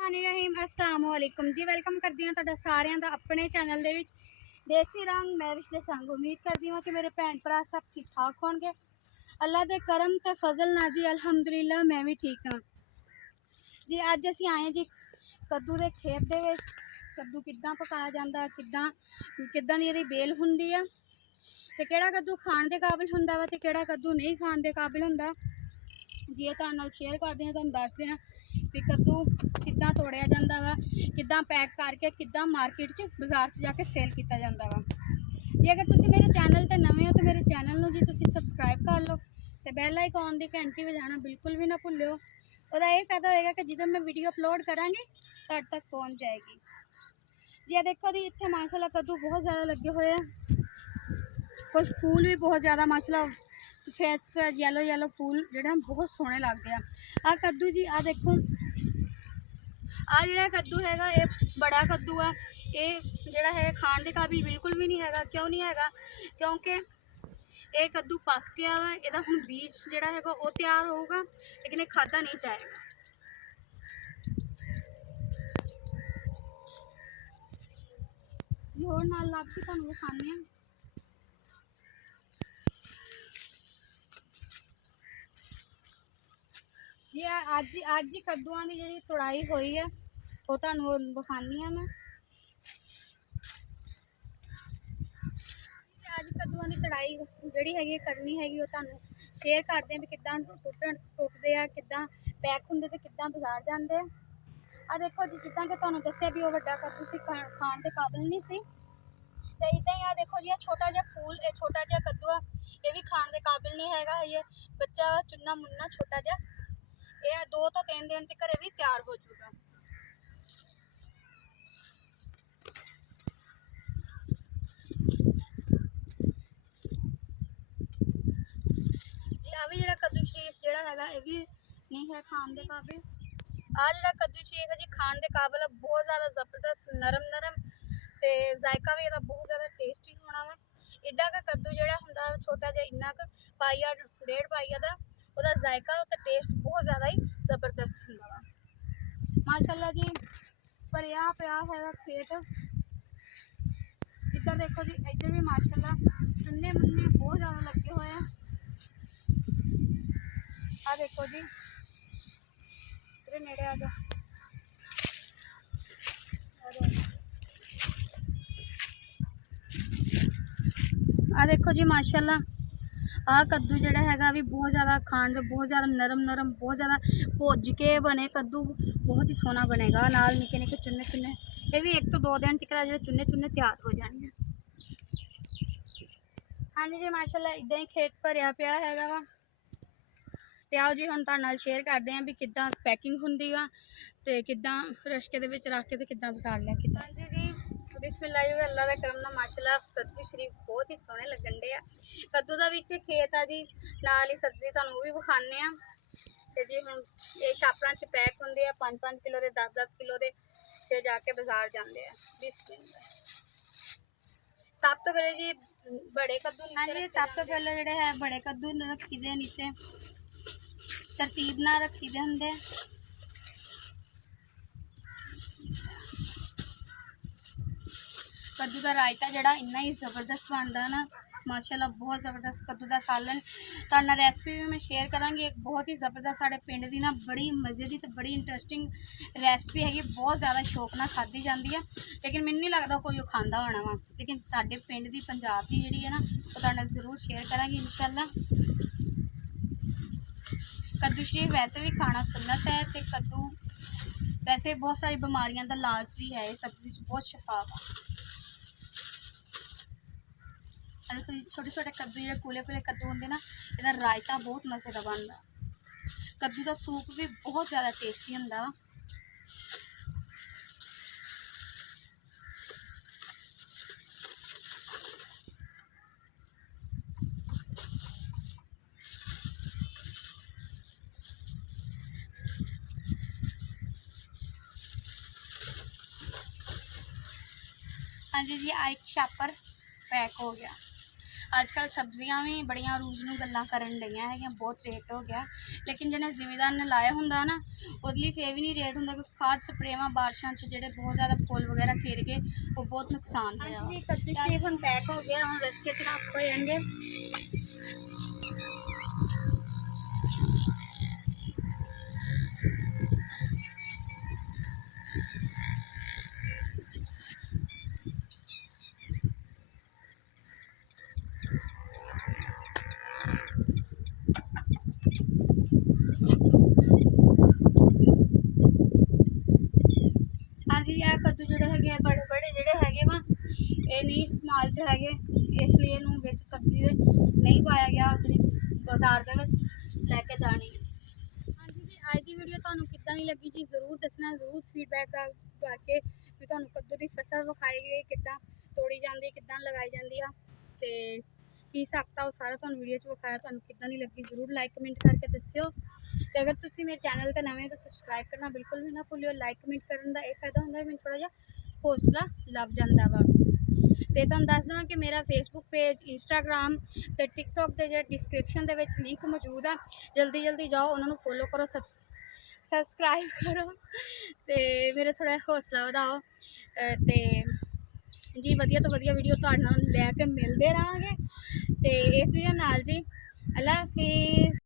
रहीम अस्सलाम वालेकुम जी। वेलकम करती हूँ तुहाडा सारिਆਂ ਦਾ अपने चैनल ਦੇ ਵਿੱਚ देसी रंग मैं विच दे संग। उम्मीद करती हूँ कि मेरे भैन भरा सब ठीक ठाक होंगे। अल्लाह के करम ते फजल ना जी अलहमदुलिल्लाह मैं भी ठीक हाँ जी। अज असी आए जी कद्दू के खेत दे विच। कद्दू किद्दां पकाया जाता, किद्दां दी इहदी बेल हुंदी आ ते किहड़ा कद्दू खाण दे काबिल हुंदा वा ते किहड़ा कद्दू नहीं खाण दे काबिल हुंदा जी। ये तुहाडे नाल शेयर करदे हैं, तुहानूं दसदे हैं भी कद्दू किद्दां तोड़िया जाता वा, किद्दां पैक करके किद्दां मार्केट च बाजार च जाके सेल किया जाता वा जी। अगर तुसीं मेरे चैनल ते नवे हो तो मेरे चैनल नूं जी तुसीं सबसक्राइब कर लो ते बैल आइकॉन दी घंटी बजाना बिल्कुल भी ना भुल्लिओ। ਉਹਦਾ ਇਹ फायदा होएगा कि ਜਦੋਂ मैं वीडियो अपलोड करांगी तुहाडे तक पहुँच जाएगी जी। ये देखो जी इत्थे माशाल्लाह कद्दू बहुत ज़्यादा लगे हुए हैं, कुछ फूल भी बहुत ज़्यादा माशाल्लाह सफेद सफेद येलो येलो फूल जिहड़े बहुत सोहने लगते हैं। आ कद्दू जी आ देखो, आ जिहड़ा कद्दू हैगा ये बड़ा कद्दू आ, ये जिहड़ा है खाण दे काबिल बिल्कुल भी नहीं हैगा। क्यों नहीं हैगा? क्योंकि ये कद्दू पक गया वा, इहदा हुण बीज जिहड़ा हैगा वो तैयार होगा लेकिन ये खाधा नहीं जाएगा। होर नाल लब के तुहानूं विखाने आ जी। अज ही कद्दूआं की जिहड़ी तुड़ाई हुई है वो तुहानूं विखानी आ मैं। अज कद्दूआं की तड़ाई जिहड़ी हैगी करनी हैगी वो तुहानूं शेयर करते हैं भी किद्दां टुटदे आ, किद्दां पैक हुंदे ते किद्दां बाजार जांदे आ। आ देखो जी जिद्दां कि तुहानूं दस्सिया भी वो वड्डा कद्दू सी खाण दे काबिल नहीं सी ते इदां ही आ देखो जी छोटा जिहा फूल, ये छोटा जिहा कद्दू आ, ये भी खाण दे काबिल नहीं हैगा। ये बच्चा चुन्ना मुन्ना छोटा जिहा, ये 2 तो 3 दिन तक भी तैयार हो जाऊगा। भी जो कद्दू शरीफ जोड़ा है यह भी नहीं है खाण के काबिल। आ जो कद्दू शरीफ है जी खाण के काबिल, बहुत ज़्यादा जबरदस्त नरम नरम तो जायका भी इसका बहुत ज़्यादा टेस्टी होना वा। एडा का कद्दू जोड़ा होंदा छोटा जिहा, इन्ना क पाइया 1.5 पाइया का वह जायका तो टेस्ट बहुत ज़्यादा ही जबरदस्त होंदा वा। माशाल्लाह जी भरिया पिया है खेत। इधर देखो जी, इधर भी माशाल्लाह चुन्ने मुन्ने बहुत ज़्यादा लगे हुए हैं। आ देखो जी नेड़े आ जाओ, आ देखो जी माशाल्लाह आ कद्दू जिहड़ा हैगा भी बहुत ज़्यादा खाण दे बहुत ज़्यादा नरम नरम, बहुत ज़्यादा भुज के बने कद्दू बहुत ही सोहना बनेगा। नाल निक्के निक्के चुन्ने चुन्ने, ये भी 1 तो 2 दिन तक जो चुन्ने चुन्ने तैयार हो जाएंगे। हाँ जी माशाल्लाह इदां ही खेत भरिया पिया हैगा वा ते आओ जी हुण तुहाडे नाल शेयर करते हैं भी किद्दां पैकिंग हुंदी आ ते किद्दां रशके दे विच रख के ते किद्दां बाजार लैके जांदे जी। बिस्मिल्लाह जी, अल्लाह दा करम नाल माशाल्लाह कद्दू शरीफ बहुत ही सोहने लगन डे आ। कद्दू दा भी इत्थे खेत आ जी, नाल ही सब्जी तुहानूं वो भी विखाने आ ते जी हुण ये छापरां च पैक हुंदे आ 5-5 किलो दे, 10-10 किलो दे ते जाके बाजार जांदे आ। बिस्मिल्लाह। सब तो पहले जी बड़े कद्दू, हाँ जी सब तो पहले जोड़े है बड़े कद्दू रखी दे नीचे तरतीब ना रखी दे होंगे। कद्दू का रायता जड़ा इन्ना ही जबरदस्त बनता ना माशाल्लाह, बहुत ज़बरदस्त कद्दू का सालन तुहाडे नाल रेसिपी भी मैं शेयर करांगी। एक बहुत ही ज़बरदस्त साढ़े पिंड दी ना बड़ी मज़े की तो बड़ी इंटरस्टिंग रेसिपी हैगी, बहुत ज़्यादा शौक नाल खाधी जाती है लेकिन मैनूं नहीं लगता कोई खांदा होना वा, लेकिन साडे पिंड दी पंजाब दी जिहड़ी है ना वो तुहाडे नाल जरूर शेयर करांगी इंशाल्लाह। कद्दू शरीफ वैसे भी खाना सुन्नत है तो कद्दू वैसे बहुत सारी बीमारियों का इलाज भी है, सब्जी बहुत शफा वा। छोटे छोटे कद्दू जो कूले कूले कद्दू होंगे ना, इहदा रायता बहुत मज़े का बनता। कद्दू का सूप भी बहुत ज़्यादा टेस्टी होंदा। हाँ जी जी, एक छापर पैक हो गया। आजकल सब्जियां भी बड़िया रूज में गल्लां करन लगियां है, बहुत रेट हो गया लेकिन जिन्हें जिमीदार ने लाया होंदा ना ਉਹਦੇ ਲਈ ਫੇਰ ਵੀ ਨਹੀਂ ਰੇਟ ਹੁੰਦਾ ਕਿਉਂਕਿ ਖਾਦ ਸਪਰੇਵਾਂ ਬਾਰਿਸ਼ਾਂ 'ਚ ਜਿਹੜੇ ਬਹੁਤ ਜ਼ਿਆਦਾ ਫੁੱਲ ਵਗੈਰਾ ਖਿਰ ਗਏ ਉਹ ਬਹੁਤ ਨੁਕਸਾਨ ਹੋਇਆ। ਹਾਂਜੀ ਕੱਦੂ ਸ਼ੇਪ ਹੁਣ ਪੈਕ ਹੋ ਗਿਆ, ਹੁਣ ਰਸਕੇ 'ਚ ਰੱਖ ਹੋ ਜਾਣਗੇ। ਹਾਂਜੀ ਇਹ ਕੱਦੂ ਜਿਹੜੇ ਹੈਗੇ ਬੜੇ ਬੜੇ ਜਿਹੜੇ ਹੈਗੇ ਵਾ ਇਹ ਨਹੀਂ ਇਸਤੇਮਾਲ 'ਚ ਹੈਗੇ, ਇਸ ਲਈ ਇਹਨੂੰ ਵਿੱਚ ਸਬਜ਼ੀ ਦੇ ਨਹੀਂ ਪਾਇਆ ਗਿਆ ਜਿਹੜੀ ਬਾਜ਼ਾਰ ਦੇ ਵਿੱਚ ਲੈ ਕੇ ਜਾਣੀ। ਹਾਂਜੀ ਜੀ ਅੱਜ ਦੀ ਵੀਡੀਓ ਤੁਹਾਨੂੰ ਕਿੱਦਾਂ ਦੀ ਲੱਗੀ ਜੀ ਜ਼ਰੂਰ ਦੱਸਣਾ, ਜ਼ਰੂਰ ਫੀਡਬੈਕ ਕਰਕੇ ਵੀ ਤੁਹਾਨੂੰ ਕੱਦੂ ਦੀ ਫਸਲ ਵਿਖਾਈ ਗਈ, ਕਿੱਦਾਂ ਤੋੜੀ ਜਾਂਦੀ, ਕਿੱਦਾਂ ਲਗਾਈ ਜਾਂਦੀ ਆ ਤੇ ਕੀ ਸਕਤਾ ਉਹ ਸਾਰਾ ਤੁਹਾਨੂੰ ਵੀਡੀਓ 'ਚ ਵਿਖਾਇਆ। ਤੁਹਾਨੂੰ ਕਿੱਦਾਂ ਦੀ ਲੱਗੀ ਜ਼ਰੂਰ ਲਾਈਕ ਕਮੈਂਟ ਕਰਕੇ ਦੱਸਿਓ ਤੇ ਅਗਰ ਤੁਸੀਂ ਮੇਰੇ ਚੈਨਲ ਤੇ ਨਵੇਂ ਹੋ ਤਾਂ ਸਬਸਕ੍ਰਾਈਬ ਕਰਨਾ ਬਿਲਕੁਲ ਵੀ ਨਾ ਭੁੱਲਿਓ। ਲਾਈਕ ਕਮੈਂਟ ਕਰਨ ਦਾ ਇਹ ਫਾਇਦਾ ਹੁੰਦਾ ਮੈਨੂੰ ਥੋੜਾ ਜਿਹਾ ਹੌਸਲਾ ਲੱਭ ਜਾਂਦਾ ਵਾ। ਤੇ ਤੁਹਾਨੂੰ ਦੱਸ ਦਵਾਂ ਕਿ ਮੇਰਾ ਫੇਸਬੁੱਕ ਪੇਜ, ਇੰਸਟਾਗ੍ਰਾਮ ਤੇ ਟਿਕਟੌਕ ਦੇ ਜਿਹੜੇ ਡਿਸਕ੍ਰਿਪਸ਼ਨ ਦੇ ਵਿੱਚ ਲਿੰਕ ਮੌਜੂਦ ਆ, ਜਲਦੀ ਜਲਦੀ ਜਾਓ ਉਹਨਾਂ ਨੂੰ ਫੋਲੋ ਕਰੋ, ਸਬਸਕ੍ਰਾਈਬ ਕਰੋ ਤੇ ਮੇਰੇ ਥੋੜਾ ਹੌਸਲਾ ਵਧਾਓ। ਤੇ ਜੀ ਵਧੀਆ ਤੋਂ ਵਧੀਆ ਵੀਡੀਓ ਤੁਹਾਡੇ ਨਾਲ ਲੈ ਕੇ ਮਿਲਦੇ ਰਹਾਂਗੇ ਤੇ ਇਸ ਵੀਡੀਓ ਨਾਲ ਜੀ ਅੱਲਾ ਹਾਫਿਜ਼।